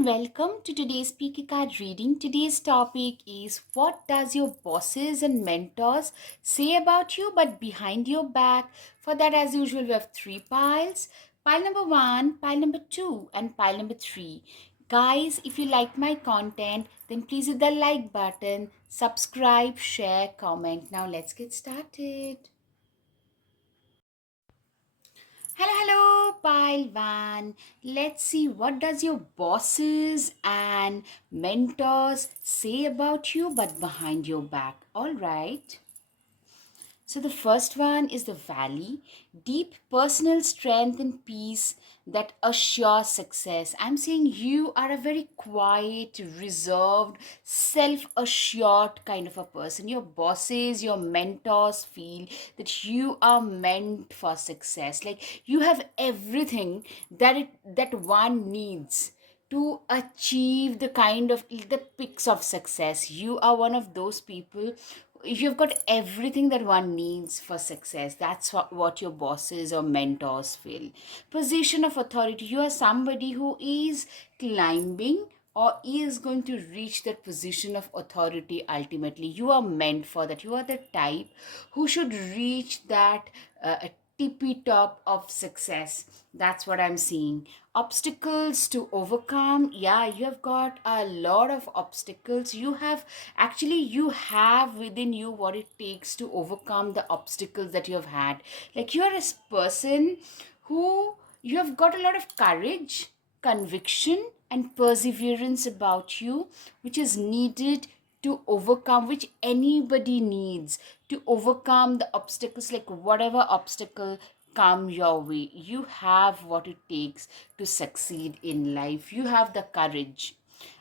and welcome to today's Speaker Card reading. Today's topic is, what does your bosses and mentors say about you but behind your back? For that, as usual, we have three piles. Pile number one, pile number two, and pile number three. Guys, if you like my content, then please hit the like button, subscribe, share, comment. Now let's get started. Hello, hello, pile one. Let's see, what does your bosses and mentors say about you but behind your back. All right. So the first one is the valley, deep personal strength and peace that assure success. I'm saying you are a very quiet, reserved, self-assured kind of a person. Your bosses, your mentors feel that you are meant for success. Like you have everything that one needs to achieve the kind of the peaks of success. You are one of those people, you've got everything that one needs for success. That's what your bosses or mentors feel. Position of authority, you are somebody who is climbing or is going to reach that position of authority. Ultimately you are meant for that. You are the type who should reach that tippy top of success. That's what I'm seeing. Obstacles to overcome, yeah, you have got a lot of obstacles. You have within you what it takes to overcome the obstacles that you have had. Like you are a person who, you have got a lot of courage, conviction, and perseverance about you, which is needed to overcome, which anybody needs to overcome the obstacles. Like whatever obstacle come your way, you have what it takes to succeed in life. You have the courage.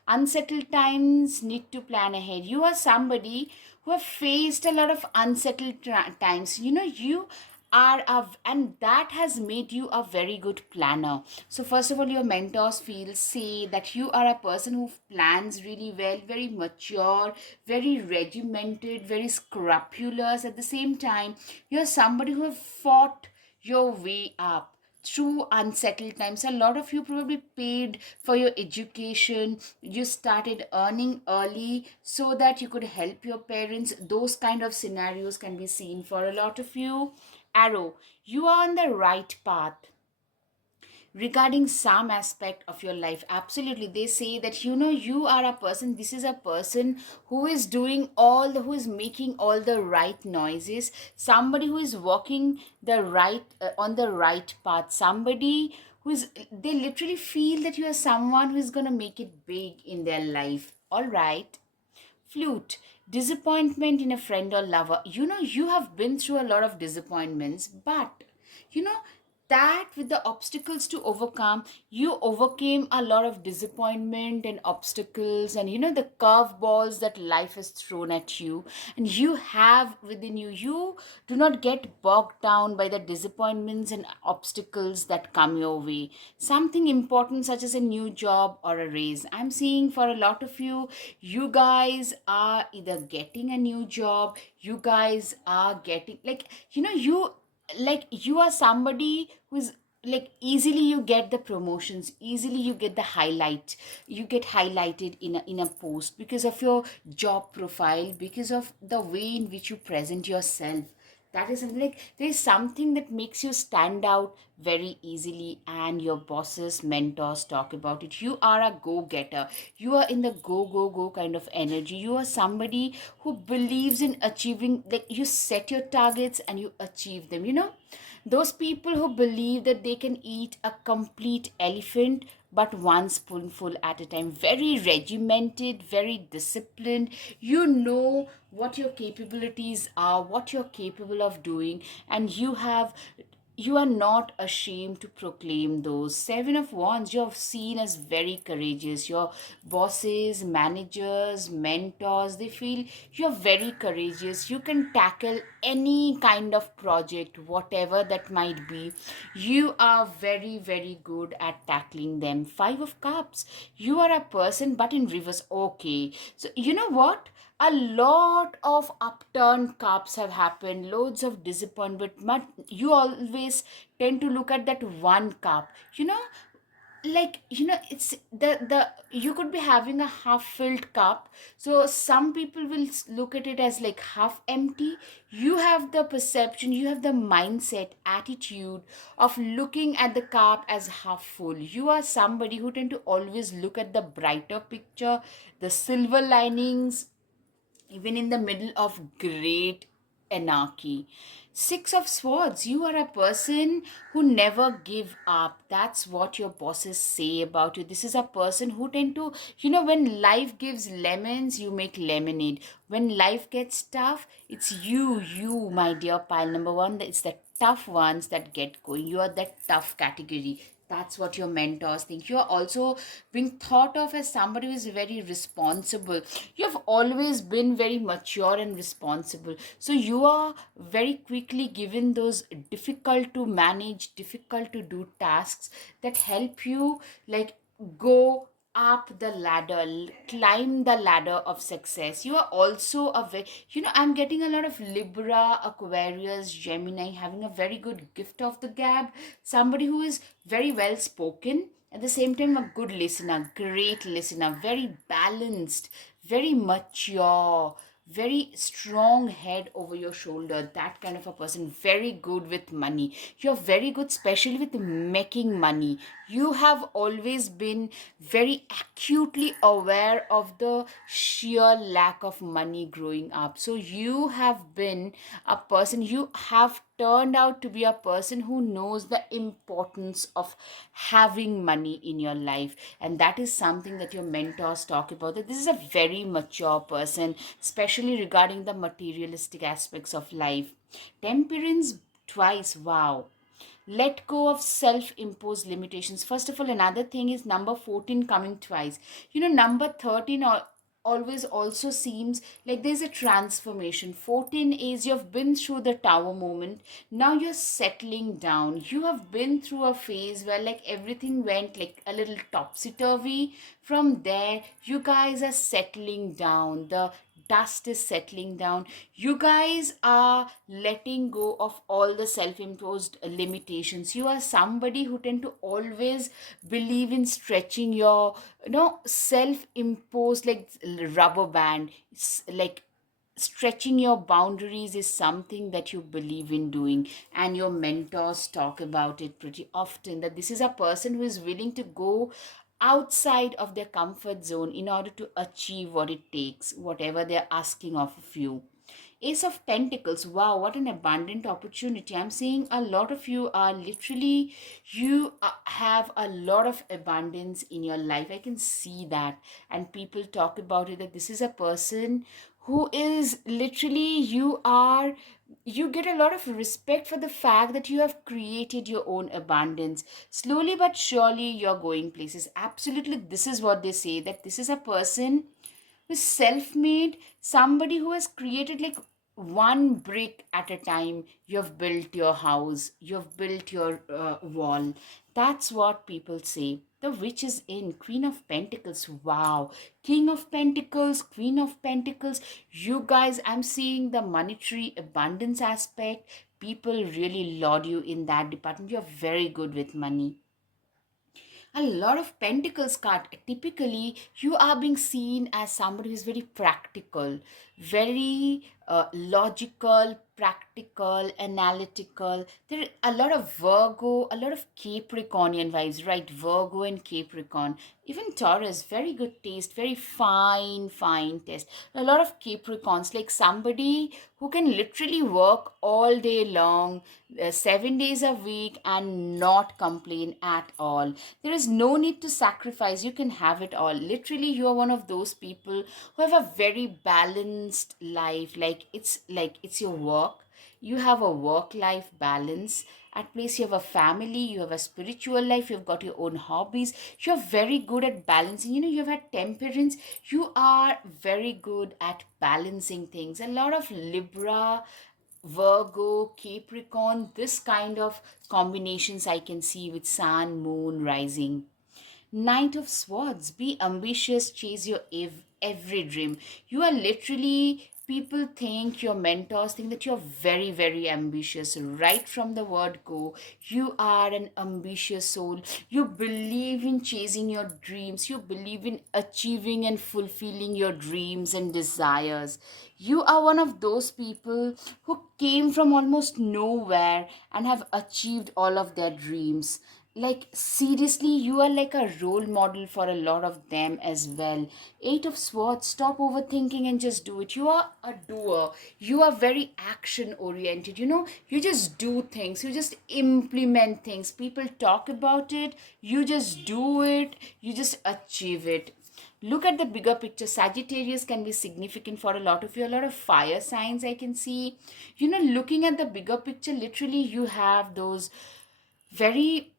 Unsettled times, need to plan ahead. You are somebody who have faced a lot of unsettled times. You are and that has made you a very good planner. So first of all, your mentors feel, say that you are a person who plans really well, very mature, very regimented, very scrupulous. At the same time, you're somebody who have fought your way up through unsettled times. A lot of you probably paid for your education. You started earning early so that you could help your parents. Those kind of scenarios can be seen for a lot of you. Arrow, you are on the right path regarding some aspect of your life. Absolutely, they say that you are a person, this is a person who is doing who is making all the right noises, somebody who is walking the right on the right path, somebody who is, they literally feel that you are someone who is going to make it big in their life. All right. Flute, disappointment in a friend or lover. You have been through a lot of disappointments, but you know that with the obstacles to overcome, you overcame a lot of disappointment and obstacles, and the curveballs that life has thrown at you, and you have within you. You do not get bogged down by the disappointments and obstacles that come your way. Something important such as a new job or a raise, I'm seeing for a lot of you, you guys are either getting a new job, you guys are getting, you are somebody who's, like, easily you get the promotions, easily you get the highlight, you get highlighted in a post because of your job profile, because of the way in which you present yourself. That is something, like, there is something that makes you stand out very easily, and your bosses, mentors talk about it. You are a go-getter. You are in the go kind of energy. You are somebody who believes in achieving, like, you set your targets and you achieve them. Those people who believe that they can eat a complete elephant but one spoonful at a time. Very regimented, very disciplined. You know what your capabilities are, what you're capable of doing, and you are not ashamed to proclaim those. Seven of Wands, you're seen as very courageous. Your bosses, managers, mentors, they feel you're very courageous. You can tackle any kind of project, whatever that might be. You are very, very good at tackling them. Five of Cups, you are a person, but in reverse. Okay. So, you know what? A lot of upturned cups have happened, loads of disappointment, but you always tend to look at that one cup. like, it's the you could be having a half filled cup. So some people will look at it as like half empty. You have the perception, you have the mindset, attitude of looking at the cup as half full. You are somebody who tend to always look at the brighter picture, the silver linings, even in the middle of great anarchy. Six of Swords, you are a person who never give up. That's what your bosses say about you. This is a person who tend to, when life gives lemons, you make lemonade. When life gets tough, it's you, my dear pile number one. It's the tough ones that get going. You are that tough category. That's what your mentors think. You are also being thought of as somebody who is very responsible. You have always been very mature and responsible. So you are very quickly given those difficult to manage, difficult to do tasks that help you, like, go up the ladder, climb the ladder of success. You are also a very, I'm getting a lot of Libra, Aquarius, Gemini having a very good gift of the gab. Somebody who is very well spoken, at the same time a good listener, great listener, very balanced, very mature, very strong head over your shoulder, that kind of a person. Very good with money. You're very good, especially with making money. You have always been very acutely aware of the sheer lack of money growing up. So you have been a person, you have turned out to be a person who knows the importance of having money in your life. And that is something that your mentors talk about, that this is a very mature person, especially regarding the materialistic aspects of life. Temperance twice, wow. Let go of self imposed limitations. First of all, another thing is number 14 coming twice. Number 13 always also seems like there's a transformation. 14 is you've been through the tower moment, now you're settling down. You have been through a phase where, like, everything went like a little topsy turvy. From there, you guys are settling down. The dust is settling down. You guys are letting go of all the self-imposed limitations. You are somebody who tend to always believe in stretching your, self-imposed, like, rubber band. Like, stretching your boundaries is something that you believe in doing, and your mentors talk about it pretty often, that this is a person who is willing to go outside of their comfort zone in order to achieve what it takes, whatever they're asking of you. Ace of Pentacles, wow, what an abundant opportunity. I'm seeing a lot of you are literally, you have a lot of abundance in your life. I can see that. And people talk about it, that this is a person who is literally, you get a lot of respect for the fact that you have created your own abundance. Slowly but surely, you're going places. Absolutely, this is what they say, that this is a person who's self-made, somebody who has created, like, one brick at a time. You've built your house, you've built your wall. That's what people say. The witch is in. Queen of Pentacles, wow. King of Pentacles, Queen of Pentacles. You guys, I'm seeing the monetary abundance aspect. People really laud you in that department. You're very good with money. A lot of pentacles card. Typically, you are being seen as somebody who's very practical, very logical, practical, analytical. There are a lot of Virgo, a lot of Capricornian vibes, right? Virgo and Capricorn. Even Taurus, very good taste, very fine taste. A lot of Capricorns, like somebody who can literally work all day long, 7 days a week, and not complain at all. There is no need to sacrifice. You can have it all. Literally, you are one of those people who have a very balanced life. Like it's your work. You have a work life balance at place. You have a family, you have a spiritual life, you've got your own hobbies. You're very good at balancing. You've had temperance. You are very good at balancing things. A lot of Libra, Virgo, Capricorn, this kind of combinations I can see with Sun, Moon, Rising. Knight of Swords, be ambitious, chase your every dream. You are literally people think, your mentors think that you're very, very ambitious. Right from the word go, you are an ambitious soul. You believe in chasing your dreams, you believe in achieving and fulfilling your dreams and desires. You are one of those people who came from almost nowhere and have achieved all of their dreams. Like, seriously, you are like a role model for a lot of them as well. Eight of Swords, stop overthinking and just do it. You are a doer. You are very action oriented. You just do things, you just implement things. People talk about it, you just do it, you just achieve it. Look at the bigger picture. Sagittarius can be significant for a lot of you, a lot of fire signs I can see. Looking at the bigger picture, literally, you have those very,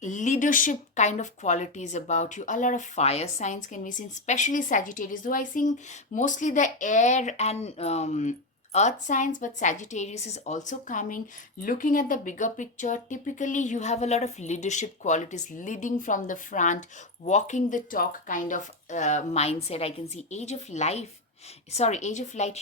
leadership kind of qualities about you. A lot of fire signs can be seen, especially Sagittarius, though I think mostly the air and earth signs, but Sagittarius is also coming. Looking at the bigger picture, typically you have a lot of leadership qualities, leading from the front, walking the talk kind of mindset I can see. Age of light,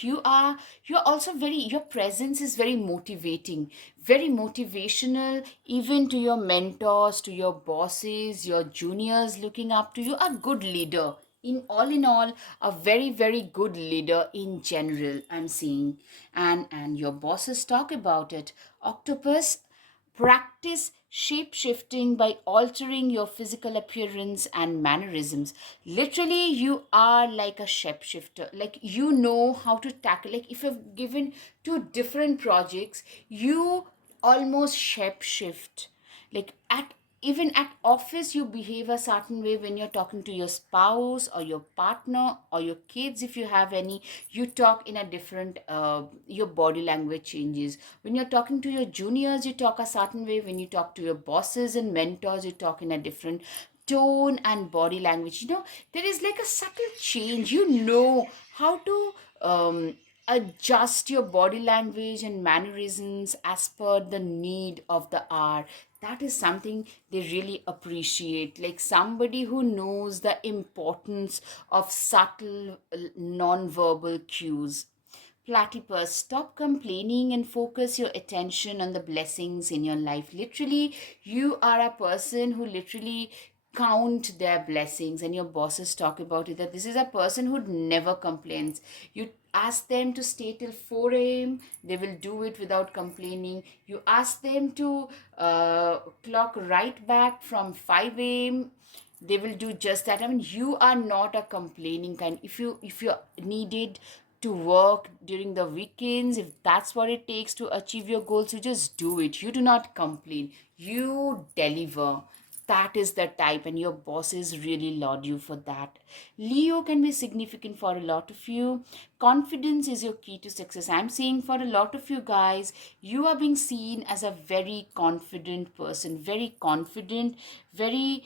you're also very, your presence is very motivating, very motivational, even to your mentors, to your bosses, your juniors looking up to you. A good leader, in all, a very, very good leader in general, I'm seeing. And your bosses talk about it. Octopus, practice shape shifting by altering your physical appearance and mannerisms. Literally, you are like a shapeshifter. Like, you know how to tackle, like, if you're given two different projects, you almost shape shift. Like, even at office, you behave a certain way. When you're talking to your spouse or your partner or your kids, if you have any, you talk in a different, your body language changes. When you're talking to your juniors, you talk a certain way. When you talk to your bosses and mentors, you talk in a different tone and body language. There is like a subtle change. How to adjust your body language and mannerisms as per the need of the hour. That is something they really appreciate. Like, somebody who knows the importance of subtle non-verbal cues. Platypus, stop complaining and focus your attention on the blessings in your life. Literally, you are a person who literally count their blessings, and your bosses talk about it, that this is a person who never complains. You ask them to stay till 4 a.m., they will do it without complaining. You ask them to clock right back from 5 a.m., they will do just that. I mean, you are not a complaining kind. If you're needed to work during the weekends, if that's what it takes to achieve your goals, you just do it. You do not complain, you deliver. That is the type, and your bosses really laud you for that. Leo can be significant for a lot of you. Confidence is your key to success. I'm saying for a lot of you guys, you are being seen as a very confident person, very confident, very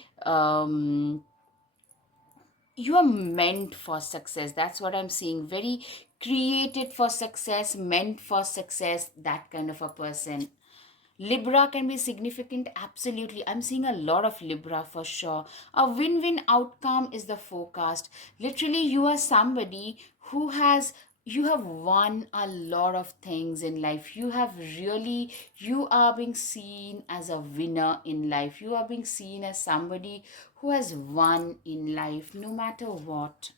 you are meant for success. That's what I'm seeing. Very created for success, meant for success, that kind of a person. Libra can be significant, absolutely. I'm seeing a lot of Libra for sure. A win win outcome is the forecast. Literally, you are somebody who has. You have won a lot of things in life. You are being seen as a winner in life. You are being seen as somebody who has won in life no matter what.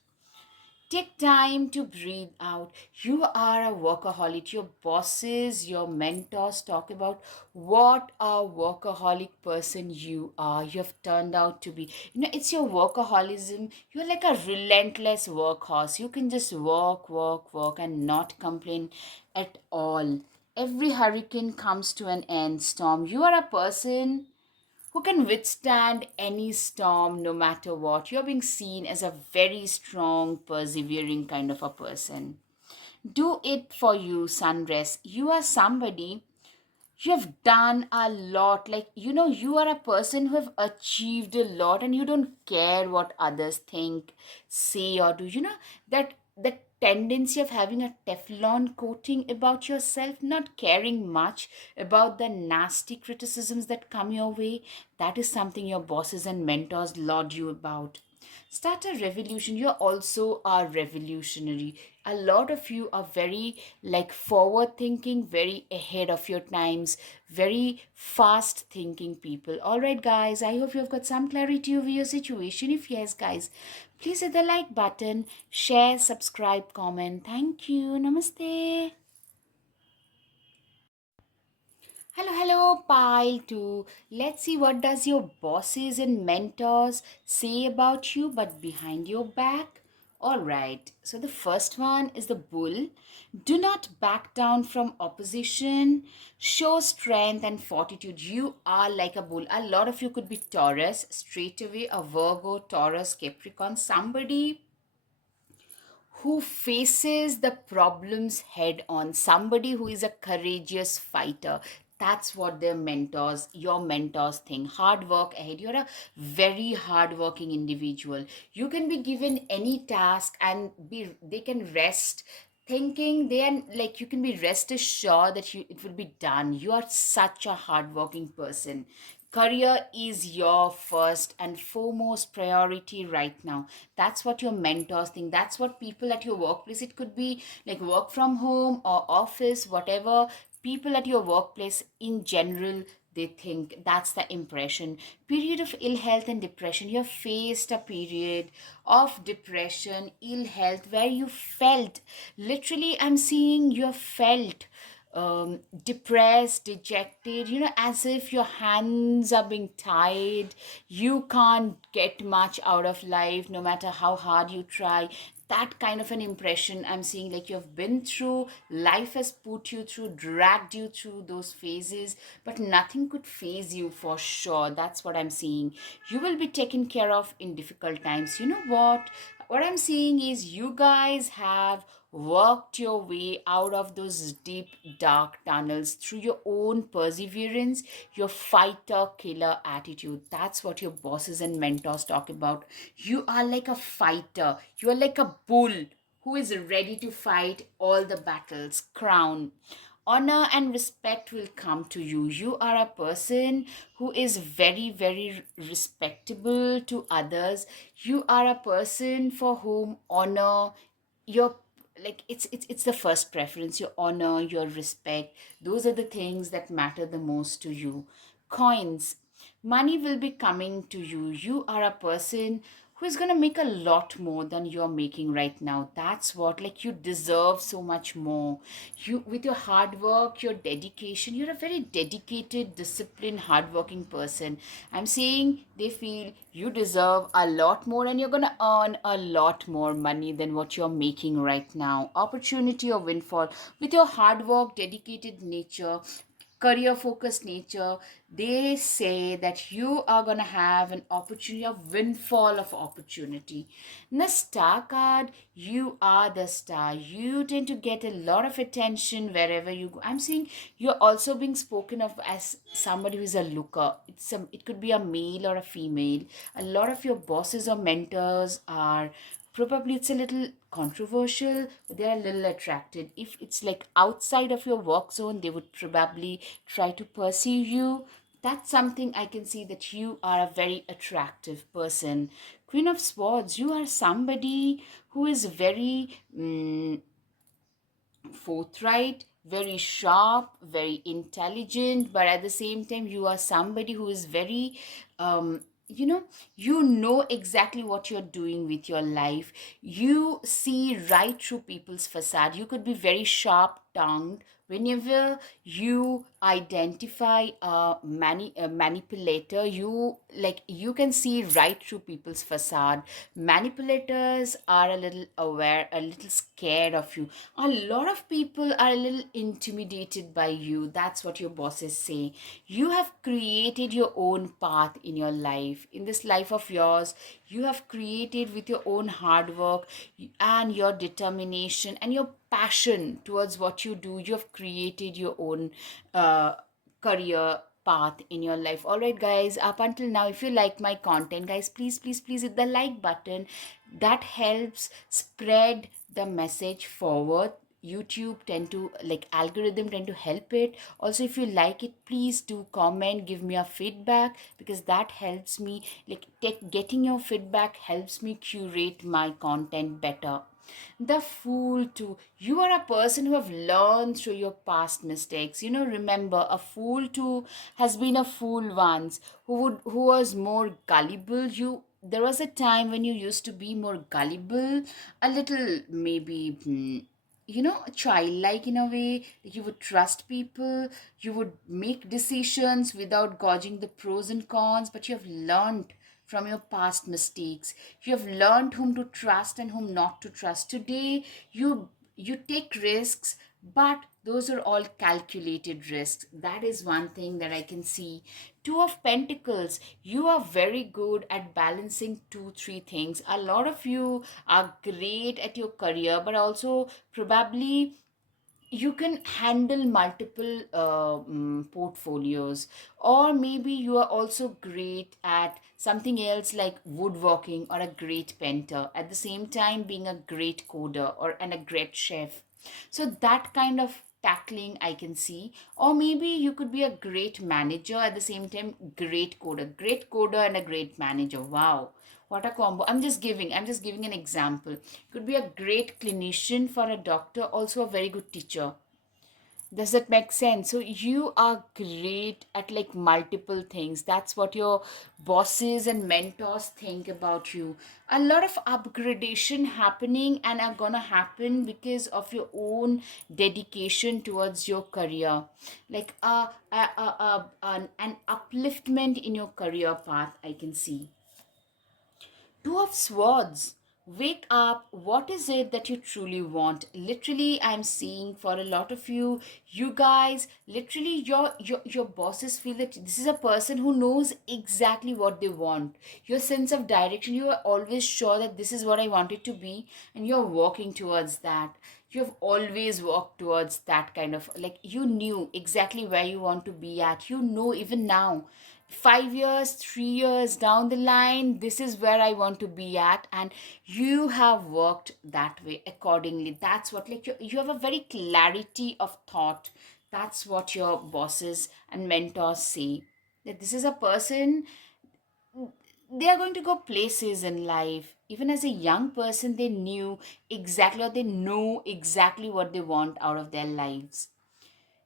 Take time to breathe out. You are a workaholic. Your bosses, your mentors talk about what a workaholic person you are. You have turned out to be. It's your workaholism. You're like a relentless workhorse. You can just work, work, work and not complain at all. Every hurricane comes to an end, Storm. You are a person who can withstand any storm no matter what. You're being seen as a very strong, persevering kind of a person. Do it for you, Sunrest. You are somebody, you have done a lot. Like, you are a person who have achieved a lot, and you don't care what others think, say, or do. That tendency of having a teflon coating about yourself, not caring much about the nasty criticisms that come your way. That is something your bosses and mentors laud you about. Start a revolution. You're also a revolutionary. A lot of you are very like forward thinking, very ahead of your times, very fast thinking people. All right, guys, I hope you've got some clarity over your situation. If yes, guys, please hit the like button, share, subscribe, comment. Thank you. Namaste. Hello, hello, pile two. Let's see what does your bosses and mentors say about you but behind your back. All right. So the first one is the bull. Do not back down from opposition. Show strength and fortitude. You are like a bull. A lot of you could be Taurus, straight away a Virgo, Taurus, Capricorn, somebody who faces the problems head on, somebody who is a courageous fighter. That's what their mentors, your mentors think. Hard work ahead. You're a very hardworking individual. You can be given any task and they can rest thinking they are like you can be rest assured that it will be done. You are such a hardworking person. Career is your first and foremost priority right now. That's what your mentors think. That's what people at your workplace, it could be like work from home or office, whatever, people at your workplace in general, they think. That's the impression. Period of ill health and depression. You have faced a period of depression, ill health, where you felt, literally I'm seeing you have felt depressed, dejected, as if your hands are being tied. You can't get much out of life no matter how hard you try. That kind of an impression I'm seeing, like you've been through, life has put you through, dragged you through those phases, but nothing could phase you for sure. That's what I'm seeing. You will be taken care of in difficult times. You know what I'm seeing is you guys have worked your way out of those deep, dark tunnels through your own perseverance, your fighter killer attitude. That's what your bosses and mentors talk about. You are like a fighter, you are like a bull who is ready to fight all the battles. Crown. Honor and respect will come to you. You are a person who is very, very respectable to others. You are a person for whom honor, your like it's the first preference. Your honor, your respect, those are the things that matter the most to you. Coins. Money will be coming to you. You are a person who is going to make a lot more than you're making right now. That's what, like, you deserve so much more. You, with your hard work, your dedication, you're a very dedicated, disciplined, hardworking person. I'm saying they feel you deserve a lot more and you're going to earn a lot more money than what you're making right now. Opportunity or windfall. With your hard work, dedicated nature, career focused nature, they say that you are going to have an opportunity, a windfall of opportunity. In the star card, you are the star. You tend to get a lot of attention wherever you go. I'm seeing you're also being spoken of as somebody who's a looker. It could be a male or a female. A lot of your bosses or mentors are, probably it's a little controversial, but they're a little attracted. If it's like outside of your work zone, they would probably try to pursue you. That's something I can see, that you are a very attractive person. Queen of Swords, you are somebody who is very forthright, very sharp, very intelligent, but at the same time, you are somebody who is very, you know exactly what you're doing with your life. You see right through people's facade. You could be very sharp tongued. Whenever you identify a manipulator, you can see right through people's facade. Manipulators are a little aware, a little scared of you. A lot of people are a little intimidated by you. That's what your bosses say. You have created your own path in your life. In this life of yours, you have created with your own hard work and your determination and your passion towards what you do. You have created your own career path in your life. All right, guys, up until now, if you like my content, guys, please, please, please hit the like button. That helps spread the message forward. YouTube tend to, like, algorithm tend to help it. Also, if you like it, please do comment, give me a feedback, because that helps me, like, getting your feedback helps me curate my content better. The fool too. You are a person who have learned through your past mistakes. Remember, a fool too has been a fool once, who was more gullible. There was a time when you used to be more gullible, a little, maybe, childlike in a way. You would trust people, you would make decisions without gauging the pros and cons, but you have learned from your past mistakes. You have learned whom to trust and whom not to trust. Today, you take risks, but those are all calculated risks. That is one thing that I can see. Two of Pentacles, you are very good at balancing two, three things. A lot of you are great at your career, but also probably you can handle multiple portfolios. Or maybe you are also great at something else like woodworking, or a great painter, at the same time being a great coder and a great chef. So that kind of tackling I can see. Or maybe you could be a great manager, at the same time great coder and a great manager. Wow, what a combo. I'm just giving an example. Could be a great clinician for a doctor, also a very good teacher. Does that make sense? So you are great at, like, multiple things. That's what your bosses and mentors think about you. A lot of upgradation happening and are gonna happen because of your own dedication towards your career. Like an upliftment in your career path, I can see. Two of Swords. Wake up. What is it that you truly want? Literally, I'm seeing for a lot of you, you guys, literally your bosses feel that this is a person who knows exactly what they want. Your sense of direction, you are always sure that this is what I want it to be, and you're walking towards that. You have always walked towards that kind of, like, you knew exactly where you want to be at. Even now, 5 years, 3 years down the line, this is where I want to be at, and you have worked that way accordingly. That's what, like, you have a very clarity of thought. That's what your bosses and mentors say, that this is a person, they are going to go places in life. Even as a young person, they knew exactly, or they know exactly what they want out of their lives.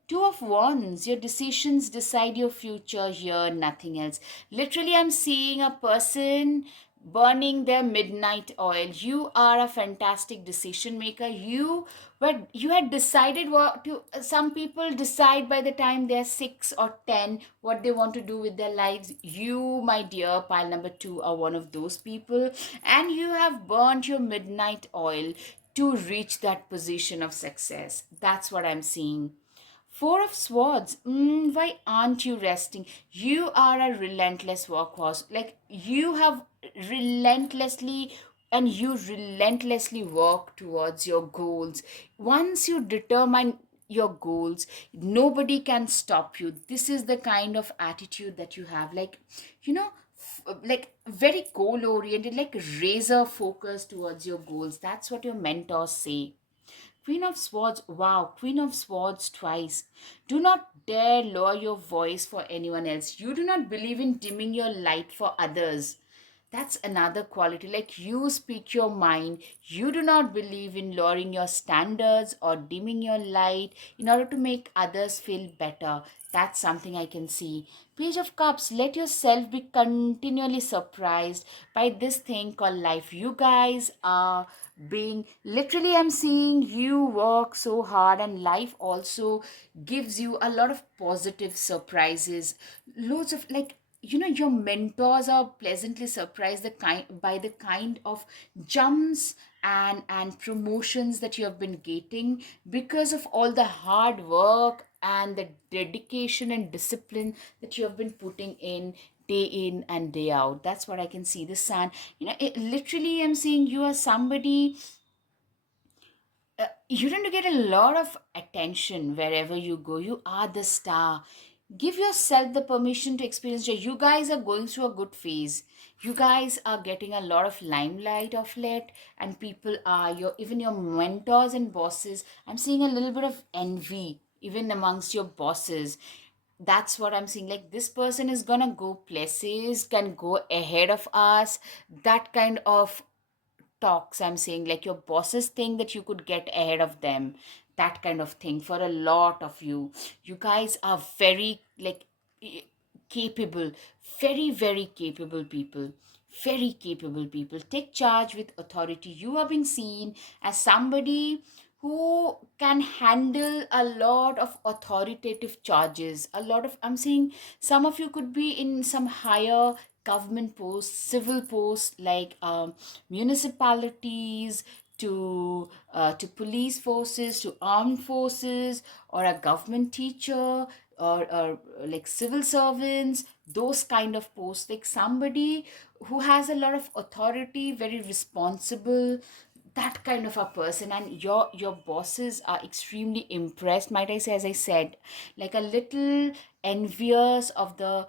Two of Wands, your decisions decide your future here, nothing else. Literally, I'm seeing a person burning their midnight oil. You are a fantastic decision maker. You had decided what to. Some people decide by the time they're 6 or 10 what they want to do with their lives. You, my dear, pile number two, are one of those people, and you have burnt your midnight oil to reach that position of success. That's what I'm seeing. Four of Swords. Why aren't you resting? You are a relentless workhorse. Like, you have relentlessly you relentlessly work towards your goals. Once you determine your goals, nobody can stop you. This is the kind of attitude that you have. Like, like, very goal oriented, like razor focused towards your goals. That's what your mentors say. Queen of Swords, wow, Queen of Swords twice. Do not dare lower your voice for anyone else. You do not believe in dimming your light for others. That's another quality. Like, you speak your mind. You do not believe in lowering your standards or dimming your light in order to make others feel better. That's something I can see. Page of Cups, let yourself be continually surprised by this thing called life. You guys are being, literally, I'm seeing you work so hard, and life also gives you a lot of positive surprises. Loads of, like, your mentors are pleasantly surprised by the kind of jumps and promotions that you have been getting because of all the hard work and the dedication and discipline that you have been putting in and day out. That's what I can see. The sun, literally, I'm seeing you as somebody, you tend to get a lot of attention wherever you go. You are the star. Give yourself the permission to experience joy. You guys are going through a good phase. You guys are getting a lot of limelight of late, and people are your, even your mentors and bosses. I'm seeing a little bit of envy even amongst your bosses. That's what I'm seeing. Like, this person is gonna go places, can go ahead of us. That kind of talks I'm saying, like your bosses think that you could get ahead of them. That kind of thing for a lot of you. You guys are very like eh, capable, very capable people. Very capable people. Take charge with authority. You are being seen as somebody who can handle a lot of authoritative charges. A lot of, I'm saying, some of you could be in some higher government posts, civil posts, like municipalities, to police forces, to armed forces, or a government teacher, or like civil servants, those kind of posts. Like somebody who has a lot of authority, very responsible, that kind of a person. And your bosses are extremely impressed, might I say, as I said, like a little envious of the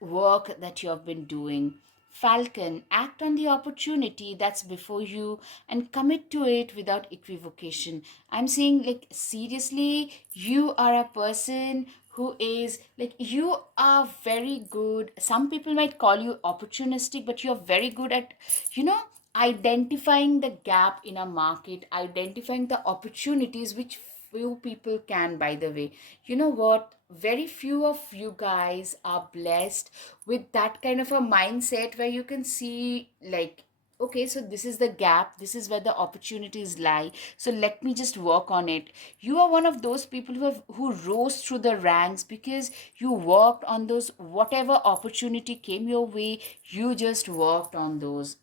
work that you have been doing. Falcon, act on the opportunity that's before you and commit to it without equivocation. I'm saying, like, seriously, you are a person who is like, you are very good. Some people might call you opportunistic, but you're very good at, you know, identifying the gap in a market, identifying the opportunities which few people can, by the way. You know what? Very few of you guys are blessed with that kind of a mindset where you can see, like, okay, so this is the gap, this is where the opportunities lie, so let me just work on it. You are one of those people who rose through the ranks because you worked on those. Whatever opportunity came your way, you just worked on those.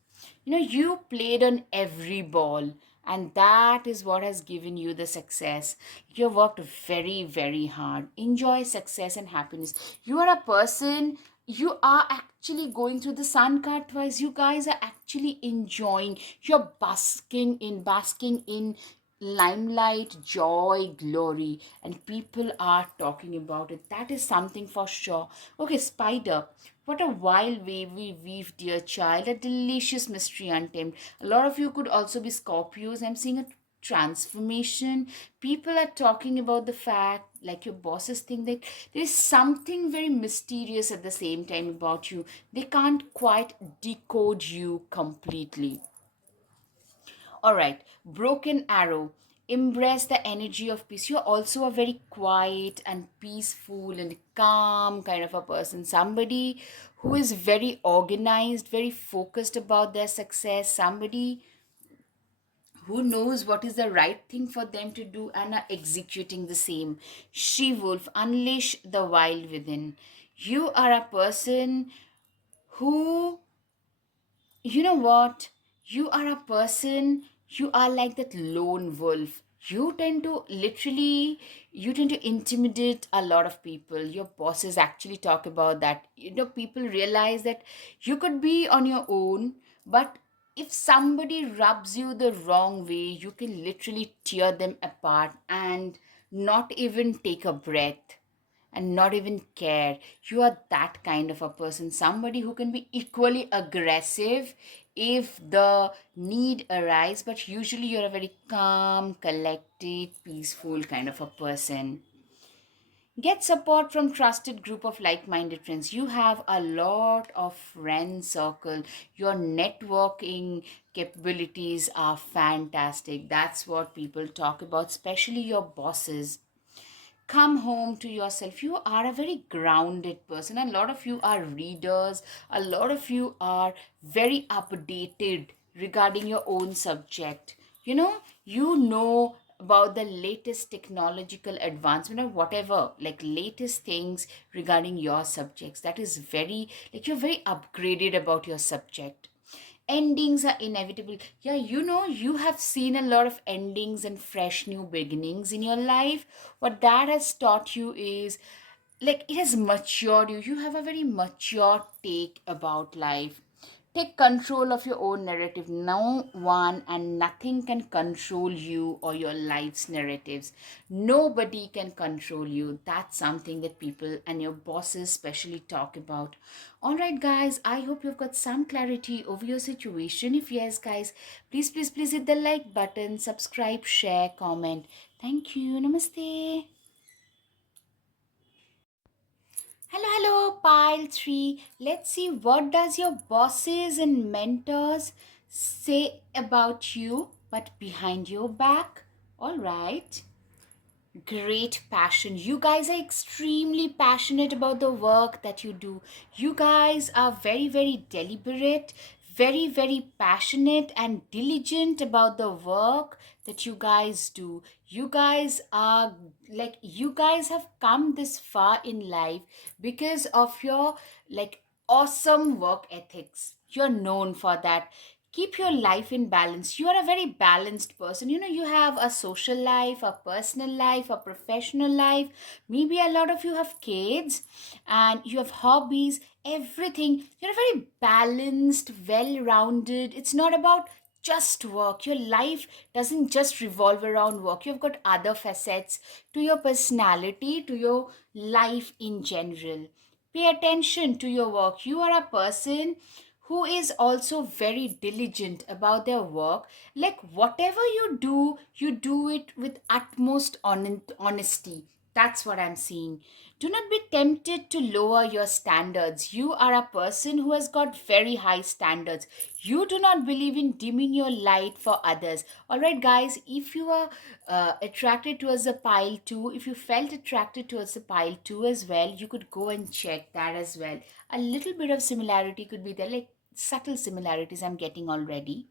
You played on every ball, and that is what has given you the success. You worked very hard. Enjoy success and happiness. You are a person, you are actually going through the sun card twice. You guys are actually enjoying, you're basking in limelight, joy, glory, and people are talking about it. That is something for sure. Okay, spider, what a wild way we weave, dear child, a delicious mystery untamed. A lot of you could also be Scorpios. I'm seeing a transformation. People are talking about the fact, like your bosses think that there's something very mysterious at the same time about you. They can't quite decode you completely. All right, broken arrow. Embrace the energy of peace. You're also a very quiet and peaceful and calm kind of a person. Somebody who is very organized, very focused about their success. Somebody who knows what is the right thing for them to do and are executing the same. She wolf, unleash the wild within. You are a person who, you know what, you are a person, you are like that lone wolf. You tend to intimidate a lot of people. Your bosses actually talk about that. People realize that you could be on your own, but if somebody rubs you the wrong way, you can literally tear them apart and not even take a breath and not even care. You are that kind of a person, somebody who can be equally aggressive if the need arise, but usually you're a very calm, collected, peaceful kind of a person. Get support from trusted group of like-minded friends. You have a lot of friend circle. Your networking capabilities are fantastic. That's what people talk about, especially your bosses. Come home to yourself. You are a very grounded person. A lot of you are readers, a lot of you are very updated regarding your own subject. You know about the latest technological advancement or whatever, like latest things regarding your subjects. That is very, like, you're very upgraded about your subject. Endings are inevitable. Yeah, you have seen a lot of endings and fresh new beginnings in your life. What that has taught you is, like, it has matured you. You have a very mature take about life. Take control of your own narrative. No one and nothing can control you or your life's narratives. Nobody can control you. That's something that people and your bosses especially talk about. All right, guys, I hope you've got some clarity over your situation. If yes, guys, please, please, please hit the like button, subscribe, share, comment. Thank you. Namaste. Hello, hello, pile 3. Let's see what does your bosses and mentors say about you but behind your back. All right. Great passion. You guys are extremely passionate about the work that you do. You guys are very, very deliberate, very, very passionate and diligent about the work that you guys do. You guys are like, you guys have come this far in life because of your like awesome work ethics. You're known for that. Keep your life in balance. You are a very balanced person. You know, you have a social life, a personal life, a professional life. Maybe a lot of you have kids and you have hobbies, everything. You're a very balanced, well rounded. It's not about just work. Your life doesn't just revolve around work. You've got other facets to your personality, to your life in general. Pay attention to your work. You are a person who is also very diligent about their work. Like whatever you do it with utmost honesty. That's what I'm seeing. Do not be tempted to lower your standards. You are a person who has got very high standards. You do not believe in dimming your light for others. All right, guys, if you are attracted towards the pile 2, if you felt attracted towards the pile 2 as well, you could go and check that as well. A little bit of similarity could be there, like subtle similarities I'm getting already.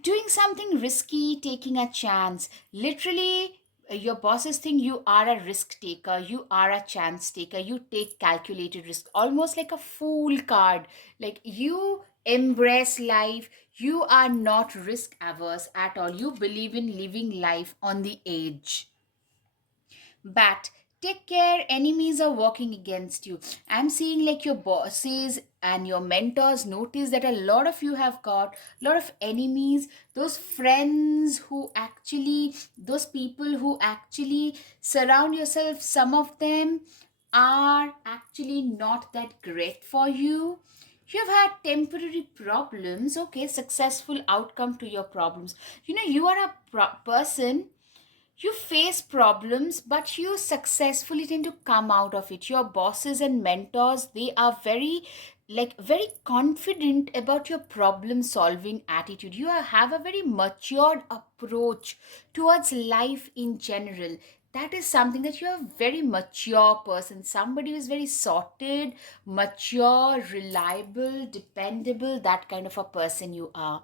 Doing something risky, taking a chance. Literally, your bosses think you are a risk taker, you are a chance taker, you take calculated risk, almost like a fool card. Like you embrace life, you are not risk averse at all. You believe in living life on the edge. But take care, enemies are working against you. I'm seeing like your bosses and your mentors notice that a lot of you have got a lot of enemies, those friends who actually, those people who actually surround yourself, some of them are actually not that great for you. You've had temporary problems, okay, successful outcome to your problems. You know, you are a person, you face problems but you successfully tend to come out of it. Your bosses and mentors, they are very like very confident about your problem solving attitude. You have a very matured approach towards life in general. That is something that you're a very mature person, somebody who is very sorted, mature, reliable, dependable, that kind of a person you are.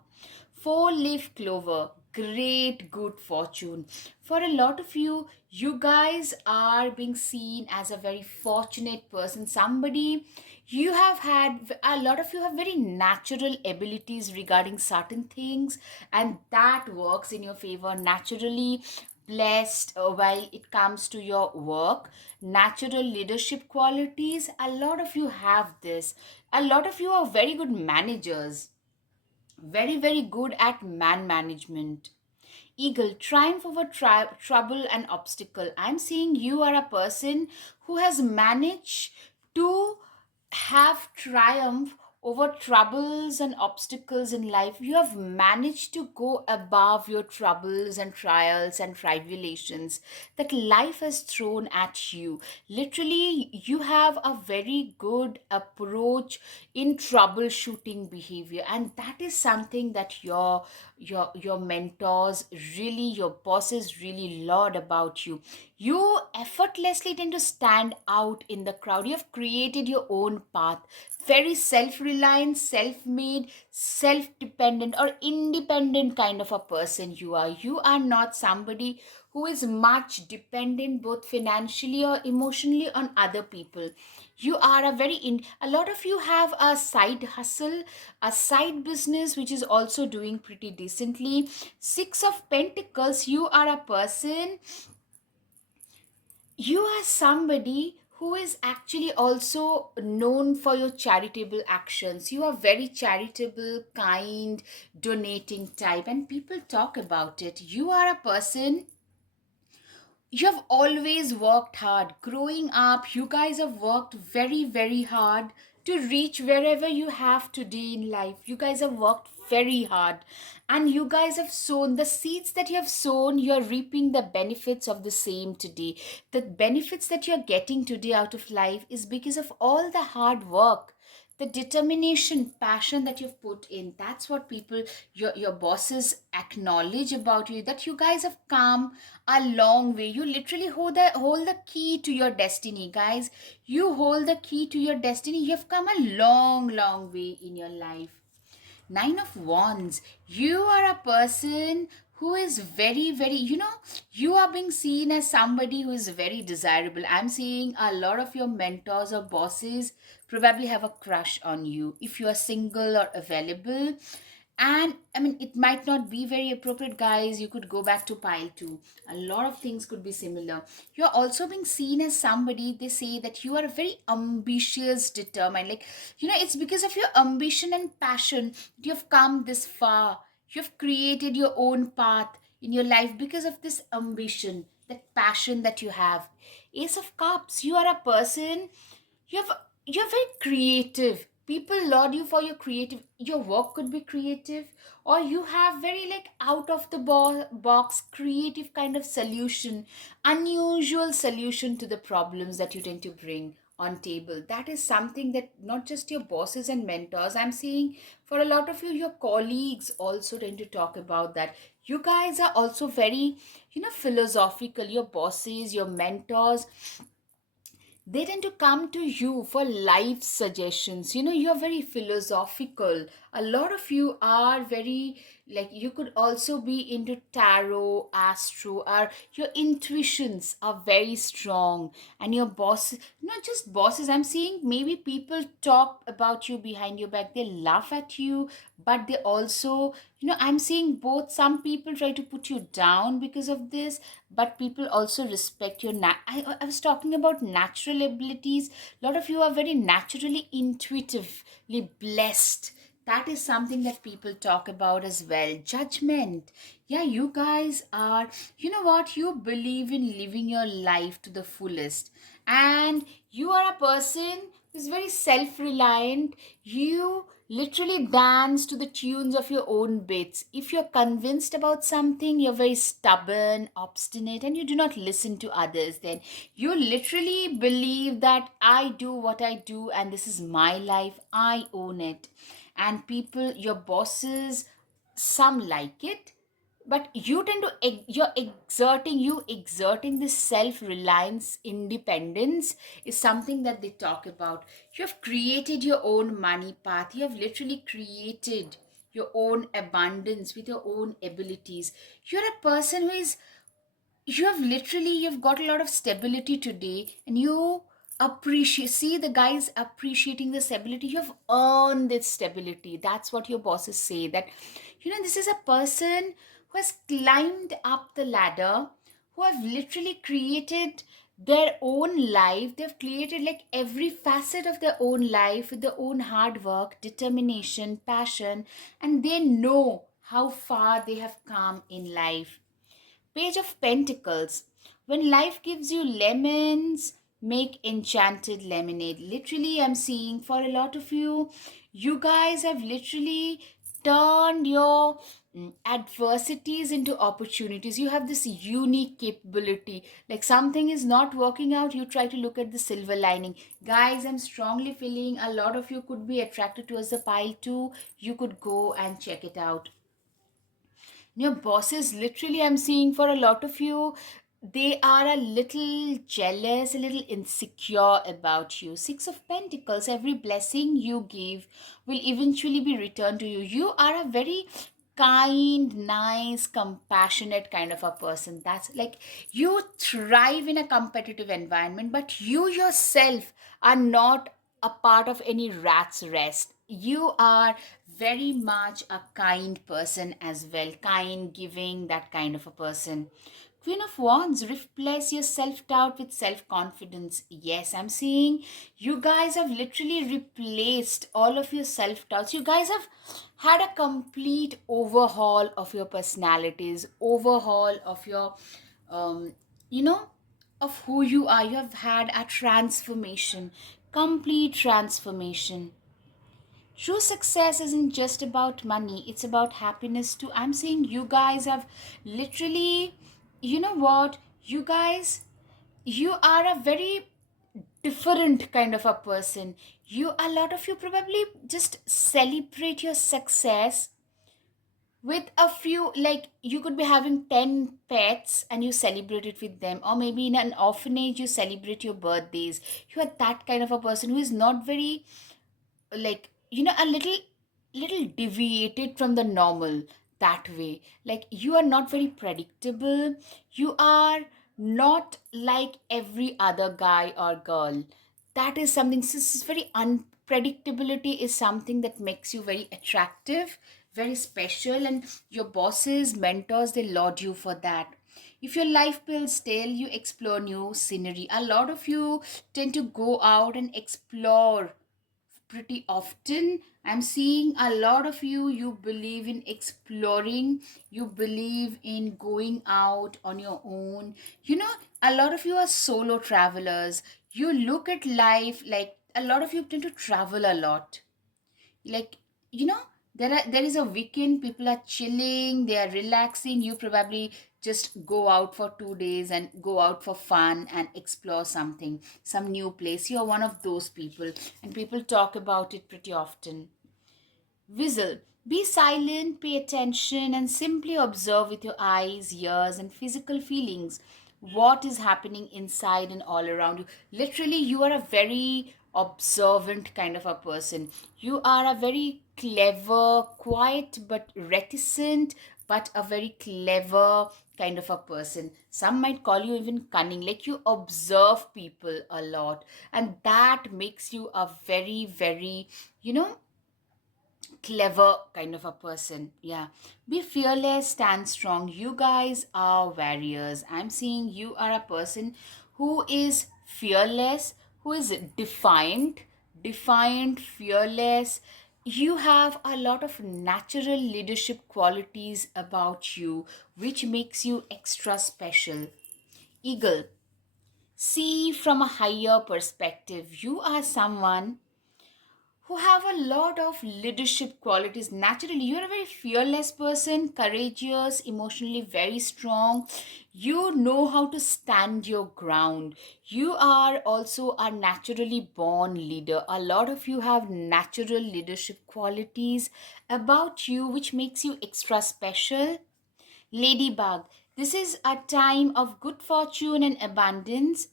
Four leaf clover, great good fortune. For a lot of you, you guys are being seen as a very fortunate person. Somebody, you have had, a lot of you have very natural abilities regarding certain things, and that works in your favor. Naturally blessed while it comes to your work, natural leadership qualities. A lot of you have this. A lot of you are very good managers, very, very good at man management. Eagle, triumph over trouble and obstacle. I'm seeing you are a person who has managed to have triumph over troubles and obstacles in life. You have managed to go above your troubles and trials and tribulations that life has thrown at you. Literally, you have a very good approach in troubleshooting behavior, and that is something that your mentors really, your bosses really laud about you. You effortlessly tend to stand out in the crowd. You have created your own path. Very self-reliant, self-made, self-dependent or independent kind of a person you are. You are not somebody who is much dependent both financially or emotionally on other people. You are a very a lot of you have a side hustle, a side business which is also doing pretty decently. Six of Pentacles, you are a person, you are somebody who is actually also known for your charitable actions. You are very charitable, kind, donating type, and people talk about it. You are a person, you have always worked hard. Growing up, you guys have worked very, very hard to reach wherever you have today in life. You guys have worked very hard, and you guys have sown the seeds that you have sown. You are reaping the benefits of the same today. The benefits that you're getting today out of life is because of all the hard work, the determination, passion that you've put in. That's what people, your bosses acknowledge about you, that you guys have come a long way. You literally hold the key to your destiny, guys. You hold the key to your destiny. You have come a long, long way in your life. Nine of Wands. You are a person who is very, very, you are being seen as somebody who is very desirable. I'm seeing a lot of your mentors or bosses probably have a crush on you if you are single or available. And I mean, it might not be very appropriate, guys. You could go back to pile two. A lot of things could be similar. You're also being seen as somebody, they say that you are very ambitious, determined. Like, it's because of your ambition and passion that you've come this far. You've created your own path in your life because of this ambition, that passion that you have. Ace of Cups, you are a person, you've you're very creative. People laud you for your creative, your work could be creative, or you have very like out of the box creative kind of solution, unusual solution to the problems that you tend to bring on table. That is something that not just your bosses and mentors, I'm seeing for a lot of you, your colleagues also tend to talk about that. You guys are also very, philosophical. Your bosses, your mentors, they tend to come to you for life suggestions. You're very philosophical. A lot of you are very, like, you could also be into tarot, astro, or your intuitions are very strong. And your bosses, not just bosses, I'm seeing maybe people talk about you behind your back. They laugh at you, but they also, I'm seeing both. Some people try to put you down because of this, but people also respect your I was talking about natural abilities. A lot of you are very naturally intuitively blessed. That is something that people talk about as well. Judgment. Yeah, you guys are, you know what, you believe in living your life to the fullest, and you are a person who's very self-reliant. You literally dance to the tunes of your own beats. If you're convinced about something, you're very stubborn, obstinate, and you do not listen to others. Then you literally believe that I do what I do, and this is my life, I own it. And people, your bosses, some like it, but you tend to you're exerting this self-reliance, independence is something that they talk about. You have created your own money path. You have literally created your own abundance with your own abilities. You're a person who is, you've got a lot of stability today, and you appreciate, see, the guys appreciating the stability. You have earned this stability. That's what your bosses say, that this is a person who has climbed up the ladder, who have literally created their own life. They've created like every facet of their own life with their own hard work, determination, passion, and they know how far they have come in life. Page of Pentacles. When life gives you lemons, make enchanted lemonade. Literally, I'm seeing for a lot of you, you guys have literally turned your adversities into opportunities. You have this unique capability. Like something is not working out, you try to look at the silver lining. Guys, I'm strongly feeling a lot of you could be attracted towards the pile too. You could go and check it out. Your bosses, literally, I'm seeing for a lot of you, they are a little jealous, a little insecure about you. Six of Pentacles, every blessing you give will eventually be returned to you. You are a very kind, nice, compassionate kind of a person. That's like, you thrive in a competitive environment, but you yourself are not a part of any rat's rest. You are very much a kind person as well, kind, giving, that kind of a person. Queen of Wands, replace your self doubt with self confidence. Yes, I'm seeing you guys have literally replaced all of your self doubts. You guys have had a complete overhaul of your personalities, overhaul of your, um, you know, of who you are. You have had a transformation, complete transformation. True success isn't just about money, it's about happiness too. I'm saying you guys have literally, you know what, you guys, you are a very different kind of a person. You, a lot of you probably just celebrate your success with a few, like you could be having 10 pets and you celebrate it with them, or maybe in an orphanage you celebrate your birthdays. You are that kind of a person who is not very, like, a little deviated from the normal, that way. Like, you are not very predictable. You are not like every other guy or girl. That is something, this is very unpredictability is something that makes you very attractive, very special, and your bosses, mentors, they laud you for that. If your life feels stale, you explore new scenery. A lot of you tend to go out and explore pretty often. I'm seeing a lot of you, you believe in exploring, you believe in going out on your own. A lot of you are solo travelers. You look at life like, a lot of you tend to travel a lot. Like, there is a weekend, people are chilling, they are relaxing. You probably just go out for 2 days and go out for fun and explore something, some new place. You're one of those people, and people talk about it pretty often. Whistle. Be silent, pay attention, and simply observe with your eyes, ears, and physical feelings what is happening inside and all around you. Literally, you are a very observant kind of a person. You are a very clever, quiet, but reticent, but a very clever kind of a person. Some might call you even cunning. Like, you observe people a lot, and that makes you a very, very, you know, clever kind of a person. Yeah. Be fearless, stand strong. You guys are warriors. I'm seeing you are a person who is fearless, who is defiant, fearless. You have a lot of natural leadership qualities about you, which makes you extra special. Eagle. See from a higher perspective. You are someone who have a lot of leadership qualities naturally. You're a very fearless person, courageous, emotionally very strong. You know how to stand your ground. You are also a naturally born leader. A lot of you have natural leadership qualities about you, which makes you extra special. Ladybug, this is a time of good fortune and abundance.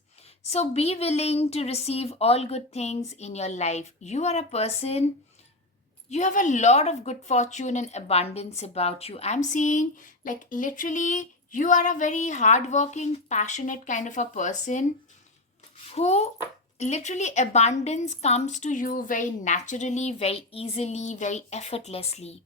So be willing to receive all good things in your life. You are a person, you have a lot of good fortune and abundance about you. I'm seeing, like, literally, you are a very hardworking, passionate kind of a person who, literally, abundance comes to you very naturally, very easily, very effortlessly.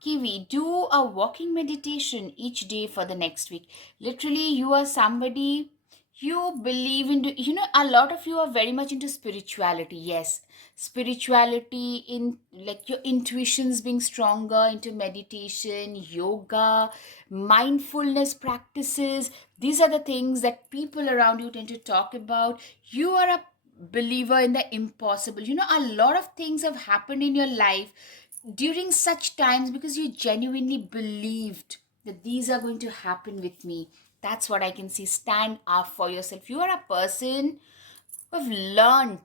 Kiwi, do a walking meditation each day for the next week. Literally, you are somebody, you believe in, a lot of you are very much into spirituality. Yes, spirituality, in like your intuitions being stronger, into meditation, yoga, mindfulness practices. These are the things that people around you tend to talk about. You are a believer in the impossible. A lot of things have happened in your life during such times because you genuinely believed that these are going to happen with me. That's what I can see. Stand up for yourself. You are a person who have learned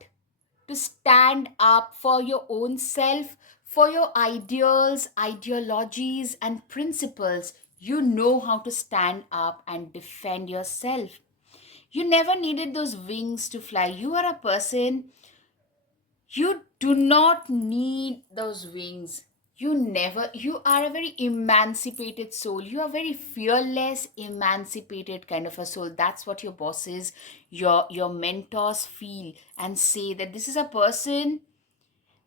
to stand up for your own self, for your ideals, ideologies, and principles. You know how to stand up and defend yourself. You never needed those wings to fly. You are a person, you do not need those wings. You are a very emancipated soul. You are very fearless, emancipated kind of a soul. That's what your bosses, your mentors feel and say, that this is a person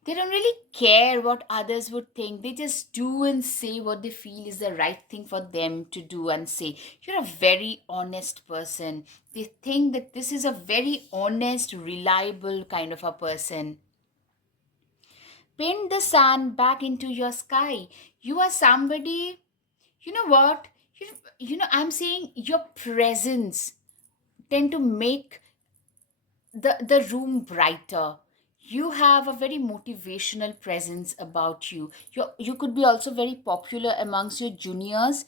They don't really care what others would think. They just do and say what they feel is the right thing for them to do and say. You're a very honest person. They think that this is a very honest, reliable kind of a person. Paint the sun back into your sky. You are somebody, you know what? I'm saying your presence tend to make the room brighter. You have a very motivational presence about you. You could be also very popular amongst your juniors.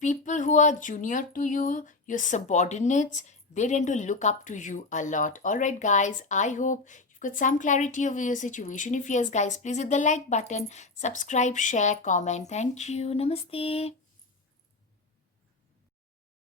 People who are junior to you, your subordinates, they tend to look up to you a lot. All right, guys, I hope you've got some clarity over your situation. If yes, guys, please hit the like button, subscribe, share, comment. Thank you. Namaste.